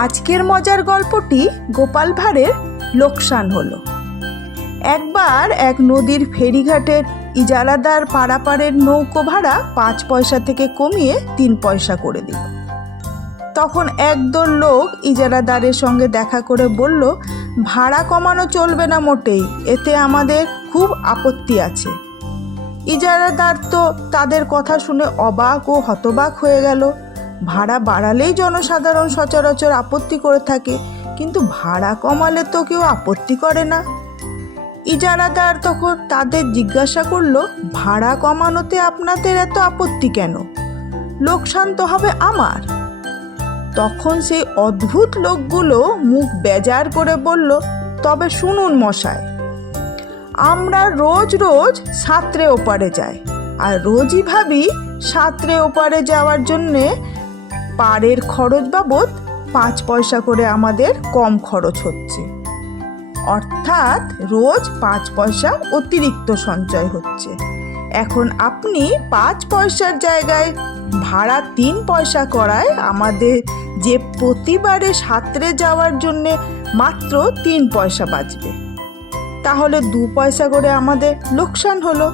আজকের মজার গল্পটি গোপাল ভাঁড়ের লোকসান হলো। একবার এক নদীর ফেরিঘাটের ইজারাদার পারাপারের নৌকো ভাড়া 5 পয়সা থেকে কমিয়ে 3 পয়সা করে দিল। তখন একদল লোক ইজারাদারের সঙ্গে দেখা করে বলল, ভাড়া কমানো চলবে না মোটেই, এতে আমাদের খুব আপত্তি আছে। ইজারাদার তো তাদের কথা শুনে অবাক ও হতবাক হয়ে গেল। ভাড়া বাড়ালেই জনসাধারণ সচরাচর আপত্তি করে থাকে, কিন্তু ভাড়া কমালে তো কেউ আপত্তি করে না। ইজারাদার তখন তাদের জিজ্ঞাসা করলো, ভাড়া কমানোতে আপনাদের এত আপত্তি কেন? লোকসান তো হবে আমার। তখন সেই অদ্ভুত লোকগুলো মুখ বেজার করে বলল, তবে শুনুন মশাই, আমরা রোজ রোজ সাঁতরে ওপারে যাই, আর রোজই ভাবি সাঁতরে ওপারে যাওয়ার জন্যে পাড়ের খরচ বাবদ 5 পয়সা করে আমাদের কম খরচ হচ্ছে, অর্থাৎ রোজ 5 পয়সা অতিরিক্ত সঞ্চয় হচ্ছে। এখন আপনি 5 পয়সার জায়গায় ভাড়া 3 পয়সা করায় আমাদের যে প্রতিবারে সাঁতরে যাওয়ার জন্যে মাত্র 3 পয়সা বাঁচবে, তাহলে 2 পয়সা করে আমাদের লোকসান হলো।